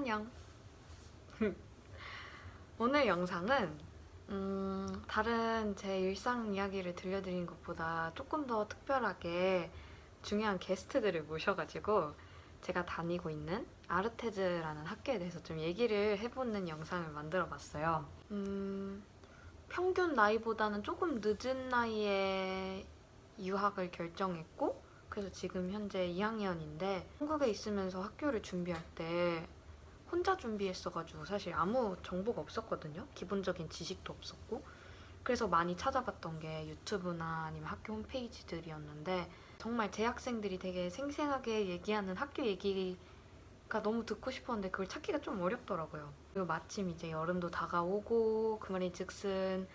안녕. 오늘 영상은 다른 제 일상 이야기를 들려드린 것보다 조금 더 특별하게 중요한 게스트들을 모셔가지고 제가 다니고 있는 아르테즈라는 학교에 대해서 좀 얘기를 해보는 영상을 만들어 봤어요. 평균 나이보다는 조금 늦은 나이에 유학을 결정했고, 그래서 지금 현재 2학년인데 한국에 있으면서 학교를 준비할 때 혼자 준비했어가지고 사실 아무 정보가 없었거든요. 기본적인 지식도 없었고. 그래서 많이 찾아봤던 게 유튜브나 아니면 학교 홈페이지들이었는데, 정말 재학생들이 되게 생생하게 얘기하는 학교 얘기가 너무 듣고 싶었는데 그걸 찾기가 좀 어렵더라고요. 그리고 마침 이제 여름도 다가오고 그 말인즉슨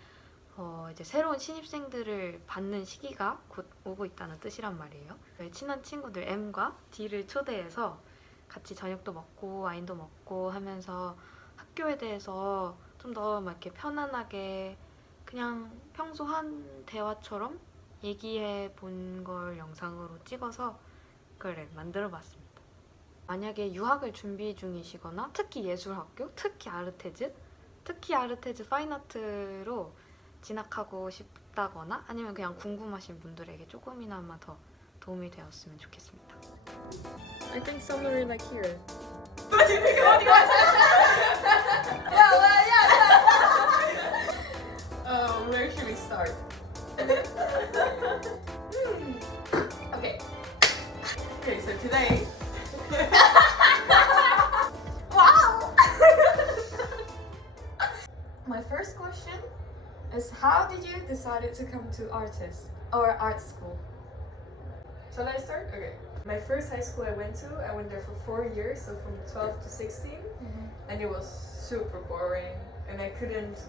이제 새로운 신입생들을 받는 시기가 곧 오고 있다는 뜻이란 말이에요. 저희 친한 친구들 M과 D를 초대해서 같이 저녁도 먹고 와인도 먹고 하면서 학교에 대해서 좀 더 막 이렇게 편안하게 그냥 평소 한 대화처럼 얘기해 본 걸 영상으로 찍어서 그걸 만들어 봤습니다. 만약에 유학을 준비 중이시거나 특히 예술학교, 특히 아르테즈 파인아트로 진학하고 싶다거나 아니면 그냥 궁금하신 분들에게 조금이나마 더 도움이 되었으면 좋겠습니다. I think somewhere like here. What do you think? What do you want? Yeah, well, yeah. Where should we start? Okay. Okay, so today. Wow. My first question is, how did you decide to come to ArtEZ or art school? Shall I start? Okay. My first high school I went there for 4 years, so from 12 to 16, and it was super boring, and I couldn't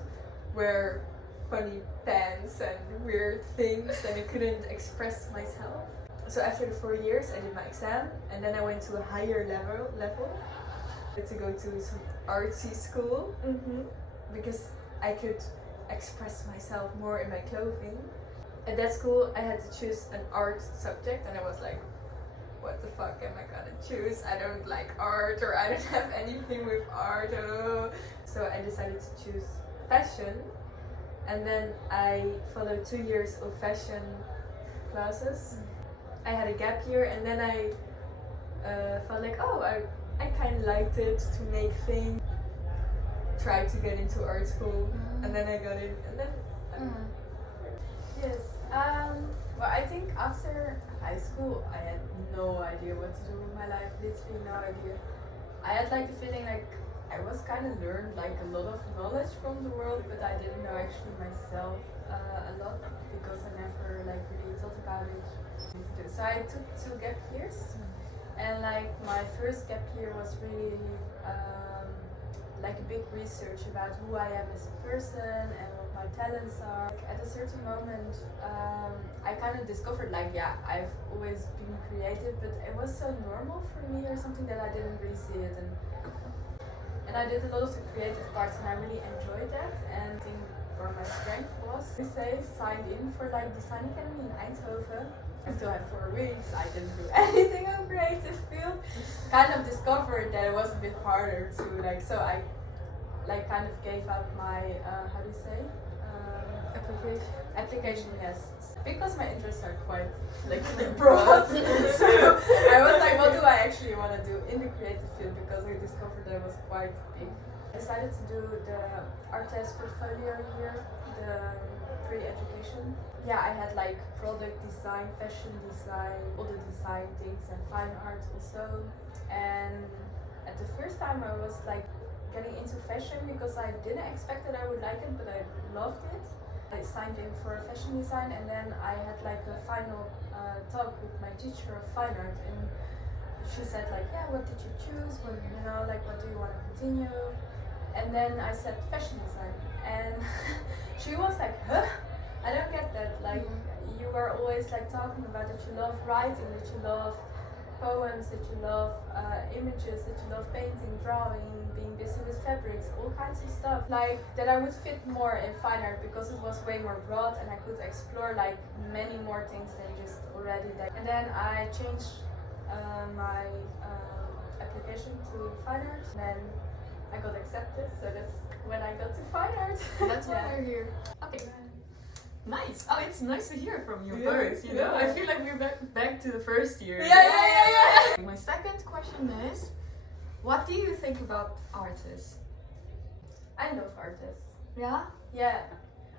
wear funny pants and weird things, and I couldn't express myself. So after the 4 years, I did my exam, and then I went to a higher level to go to some artsy school, because I could express myself more in my clothing. At that school, I had to choose an art subject, and I was like, what the fuck am I gonna choose? I don't like art, or I don't have anything with art. So I decided to choose fashion, and then I followed 2 years of fashion classes. I had a gap year, and then I felt like, oh, I kind of liked it to make things. Tried to get into art school, and then I got in, and then. Yes. Well, I think after high school, I had no idea what to do with my life. Literally no idea. I had like the feeling like I was kind of learned like a lot of knowledge from the world, but I didn't know actually myself a lot because I never like really thought about it. So I took 2 gap years, and like my first gap year was really like a big research about who I am as a person and what my talents are. At a certain moment, I kind of discovered like, yeah, I've always been creative, but it was so normal for me or something that I didn't really see it. And I did a lot of the creative parts, and I really enjoyed that. And I think where my strength was, we say, signed in for like Design Academy in Eindhoven. I still had 4 weeks, I didn't do anything on creative field. Kind of discovered that it was a bit harder to like, so I like kind of gave up my, how do you say? Application, yes. Because my interests are quite like broad. So I was like, what do I actually want to do in the creative field? Because I discovered that it was quite big. I decided to do the ArtEZ portfolio here, the pre-education. Yeah, I had like product design, fashion design, all the design things, and fine art also. And at the first time I was like getting into fashion because I didn't expect that I would like it, but I loved it. I signed in for fashion design, and then I had like a final talk with my teacher of fine art, and she said like, yeah, what did you choose? What, you know, like what do you want to continue? And then I said fashion design, and she was like, huh? I don't get that. Like you were always like talking about that you love writing, that you love poems, that you love images, that you love painting, drawing, being busy with fabrics, all kinds of stuff. Like that I would fit more in fine art because it was way more broad and I could explore like many more things than just already that. And then I changed my application to fine arts, and then I got accepted. So that's when I got to fine arts. That's why Yeah. we're here. Okay. Nice. Oh, it's nice to hear from you Yeah, first. You know, yeah. I feel like we're back to the first year. Yeah. My second question is, what do you think about ArtEZ? I love ArtEZ. Yeah. Yeah.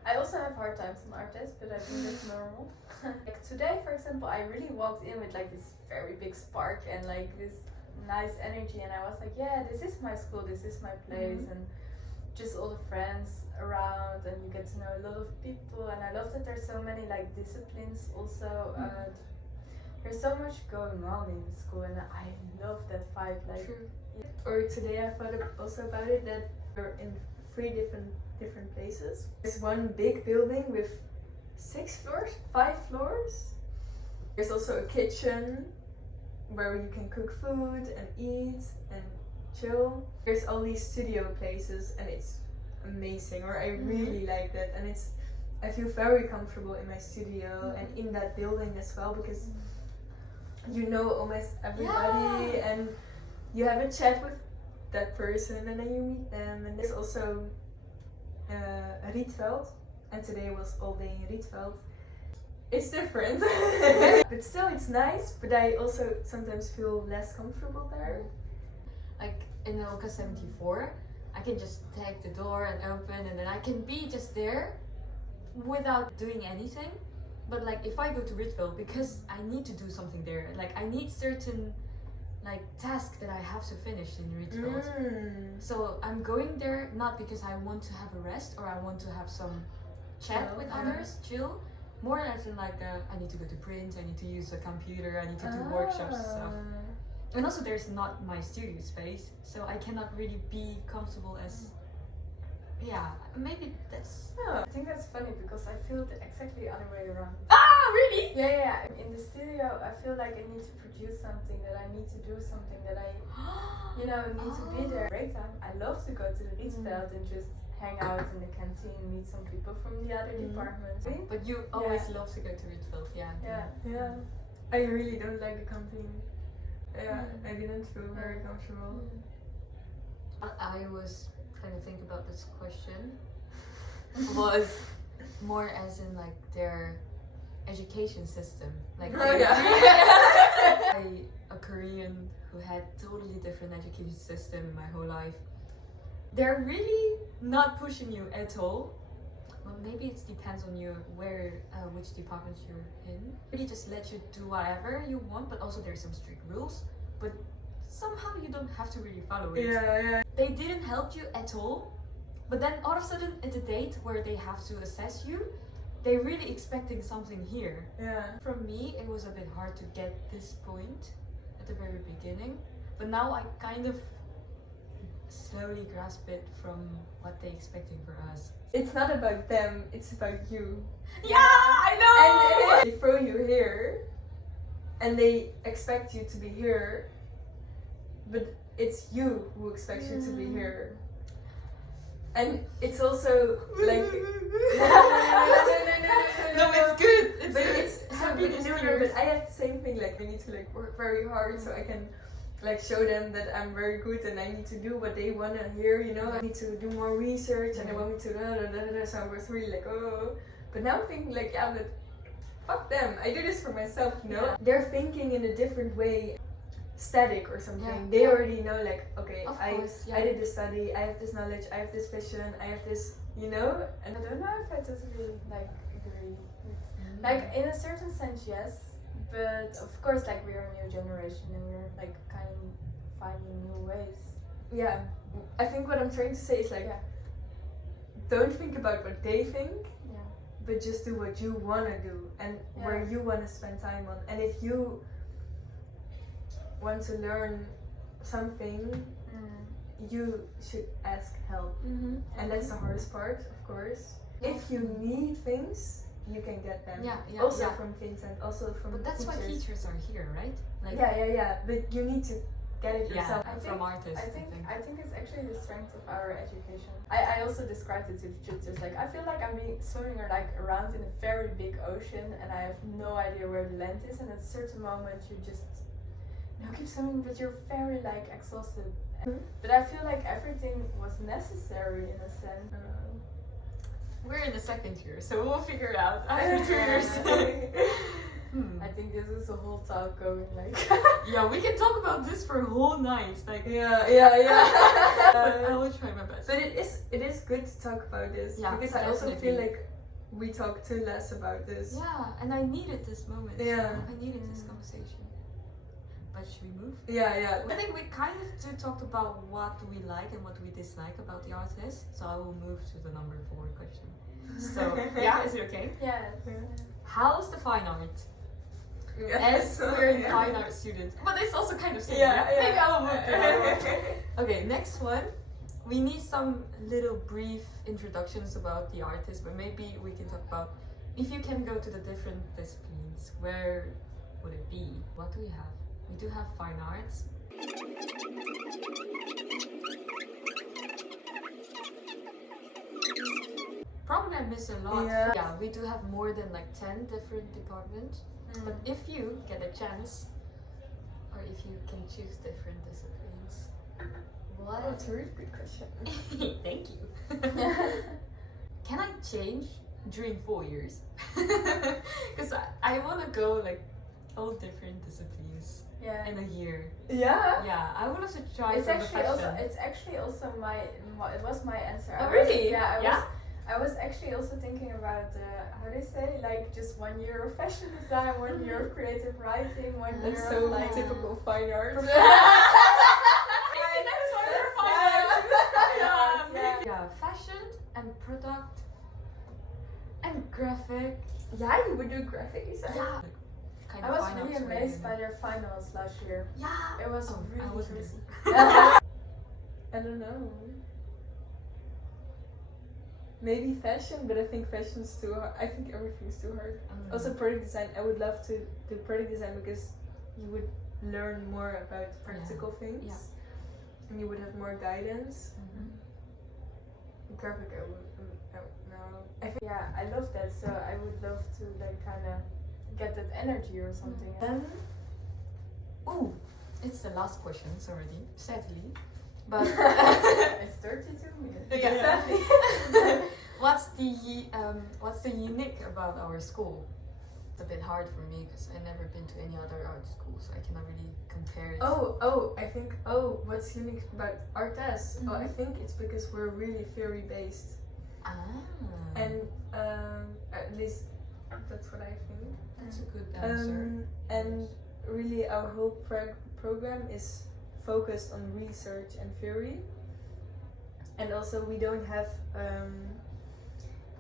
I also have hard times in ArtEZ, but I think that's normal. Like today, for example, I really walked in with like this very big spark and like this nice energy, and I was like, yeah, this is my school, this is my place, and just all the friends around, and you get to know a lot of people, and I love that there's so many like disciplines also. There's so much going on in the school, and I love that vibe. Like, Or today I thought also about it that we're in 3 different places. There's one big building with 6 floors, 5 floors. There's also a kitchen where you can cook food and eat and chill. There's all these studio places, and it's amazing. Or I really like that, and I feel very comfortable in my studio and in that building as well, because you know almost everybody, and you have a chat with that person, and then you meet them. And there's also Rietveld, and today was all day in Rietveld. It's different, but still it's nice. But I also sometimes feel less comfortable there. Like in Oka 74, I can just take the door and open, and then I can be just there without doing anything. But like if I go to Rietveld, because I need to do something there, like I need certain like tasks that I have to finish in Rietveld. So I'm going there not because I want to have a rest or I want to have some chat with others, chill. More as in like I need to go to print, I need to use a computer, I need to do workshops and stuff. And also there's not my studio space, so I cannot really be comfortable as, maybe that's... I think that's funny because I feel the exactly other way around. Ah, really? Yeah. In the studio, I feel like I need to produce something, that I need to do something, that I, need to be there. Break time, I love to go to the Rietveld and just hang out in the canteen, meet some people from the other departments. But you always love to go to Rietveld, yeah. Yeah, I really don't like the canteen. Yeah, I didn't feel very comfortable. I was trying to think about this question was more as in like their education system. Like a Korean who had totally different education system in my whole life. They're really not pushing you at all. Well, maybe it depends on you which department you're in. Really just let you do whatever you want, but also there's some strict rules. But somehow you don't have to really follow it. Yeah. They didn't help you at all. But then all of a sudden at the date where they have to assess you, they're really expecting something here. Yeah. For me, it was a bit hard to get this point at the very beginning. But now I kind of slowly grasp it from what they're expecting for us. It's not about them, it's about you. Yeah, I know! And they throw you here, and they expect you to be here, but it's you who expects you to be here. And it's also like No, it's good. It's but good. it's happy but this no, year. but I have the same thing. Like I need to like work very hard so I can like show them that I'm very good and I need to do what they want to hear. I need to do more research and they want me to so I was really like But now I'm thinking like but fuck them. I do this for myself. Yeah. They're thinking in a different way. Static or something. Yeah. They already know like okay, Of I course, yeah. I did this study, I have this knowledge, I have this vision, I have this, and I don't know if I totally agree with, like in a certain sense yes, but of course like we're a new generation and we're like kind of finding new ways. yeah. I think what I'm trying to say is like don't think about what they think, but just do what you wanna do and where you wanna spend time on. And if you want to learn something, you should ask help. And that's the hardest part, of course. If you need things, you can get them. Also from Vincent, also from But that's why teachers are here, right? Like, yeah. But you need to get it yourself. from artists. I think it's actually the strength of our education. I also described it to the tutors. Like I feel like I'm swimming around in a very big ocean and I have no idea where the land is. And at a certain moment you just no, keep swimming, but you're very like exhausted. But I feel like everything was necessary in a sense. We're in the second year, so we'll figure it out after 2 years. I think this is a whole talk going like. Yeah, we can talk about this for a whole night. Like, Yeah. but I will try my best. But it is good to talk about this, Yeah, because I also definitely. feel like we talk too less about this. Yeah, and I needed this moment. Yeah. I needed this conversation. But should we move? Yeah. I think we kind of talked about what we like and what we dislike about the ArtEZ, so I will move to the number 4 question. So, yeah, is it okay? Yeah. How's the fine art? Yeah. As we're in fine art students. But it's also kind of similar. Yeah. Maybe I will move to that one. Okay, next one. We need some little brief introductions about the ArtEZ, but maybe we can talk about if you can go to the different disciplines, where would it be? What do we have? We do have fine arts. Probably I miss a lot. Yeah. We do have more than like 10 different departments. But if you get a chance, or if you can choose different disciplines, what? That's a really good question. Thank you. Can I change during 4 years? Because I want to go like all different disciplines Yeah. in a year. Yeah. Yeah, I would also try It's for actually the also fashion. my it was my answer. Oh, I was- really? Yeah. I was actually also thinking about how they say like just 1 year of fashion design, 1 year of creative writing, 1 year That's of so like typical fine art. That's why we're fine arts. Yeah, fashion and product and graphic. Yeah, you would do graphic design. Yeah. Kind I of was fine really arts amazed by related. their finals last year. Yeah. It was Oh, I really wasn't crazy. I don't know. Maybe fashion, but I think fashion's too hard. I think everything's too hard. Also product design, I would love to do product design because you would learn more about practical things. Yeah. And you would have more guidance. Mhm. Graphic, I would no. I think, yeah, I love that. So I would love to like kind of get that energy or something. Ooh, it's the last questions already, sadly. But It's 32 minutes. Yeah. Sadly. what's the unique about our school? It's a bit hard for me because I've never been to any other art school, so I cannot really compare it. I think, what's unique about ArtEZ? Oh, I think it's because we're really theory based. And at least that's what I think. That's a good answer. And really our whole program is focused on research and theory. And also we don't have,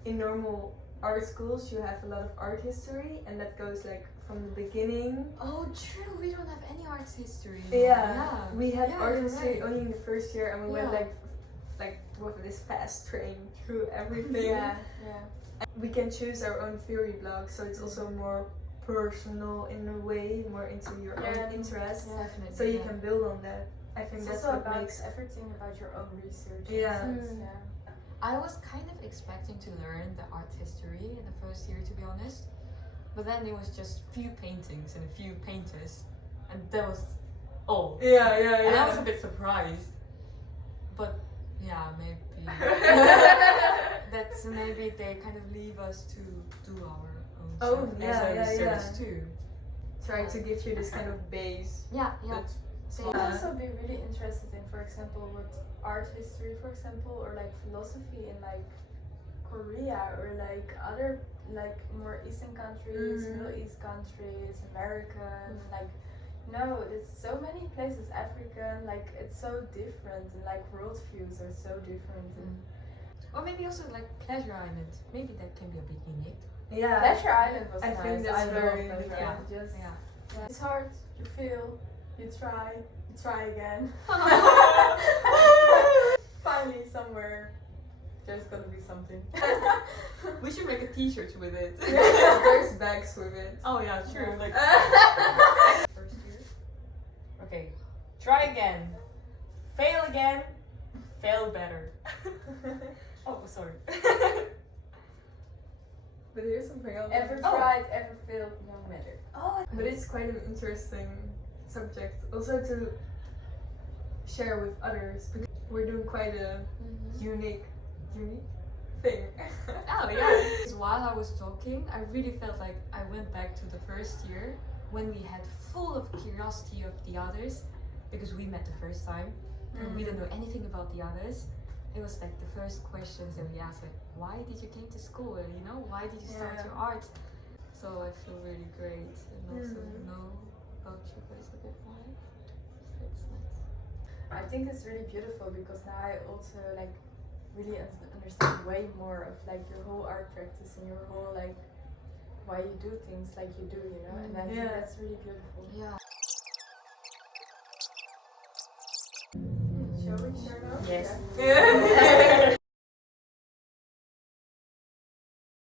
in normal art schools you have a lot of art history, and that goes like from the beginning. Oh, true. We don't have any arts history. We had Yeah, art you're history right. only in the first year, and we went Yeah. like with this fast train through everything. Yeah. We can choose our own theory blog, so it's also more personal in a way, more into your own interest. Yeah. Definitely. So you can build on that. I think It's that's also what about makes. everything about your own research. Yeah. Yeah. I was kind of expecting to learn the art history in the first year, to be honest. But then it was just few paintings and a few painters, and that was all. Yeah. And I was a bit surprised. But yeah, maybe that's maybe they kind of leave us to do our own stuff as a research too. Try to give you this kind of base. Yeah. But I would also be really interested in, for example, with art history, for example, or like philosophy in like Korea or like other like more Eastern countries, Middle East countries, American, like there's so many places, African, like it's so different, and like worldviews are so different. And Or maybe also like Pleasure Island. Maybe that can be a bit unique. yeah. Pleasure Island was I nice. think that's I love very Pleasure different. Island. Just Yeah. it's hard, you feel, you try again. Finally somewhere there's gonna be something. We should make a T-shirt with it. There's bags with it. Oh yeah, true. Like first year. Okay, try again. Fail again. Fail better. Oh, sorry. But here's something else. Ever tried, ever failed, no matter. But it's quite an interesting subject, also to share with others, because we're doing quite a unique thing. Oh yeah. While I was talking, I really felt like I went back to the first year when we had full of curiosity of the others, because we met the first time and we don't know anything about the others. It was like the first questions that we asked, like, why did you came to school? You know, why did you start your art? So I feel really great and also know about you guys a bit more. It's nice. I think it's really beautiful because now I also like really understand way more of like your whole art practice and your whole like why you do things like you do, you know, and I think that's really beautiful. Yeah. Shall we share now? Yes. Yeah.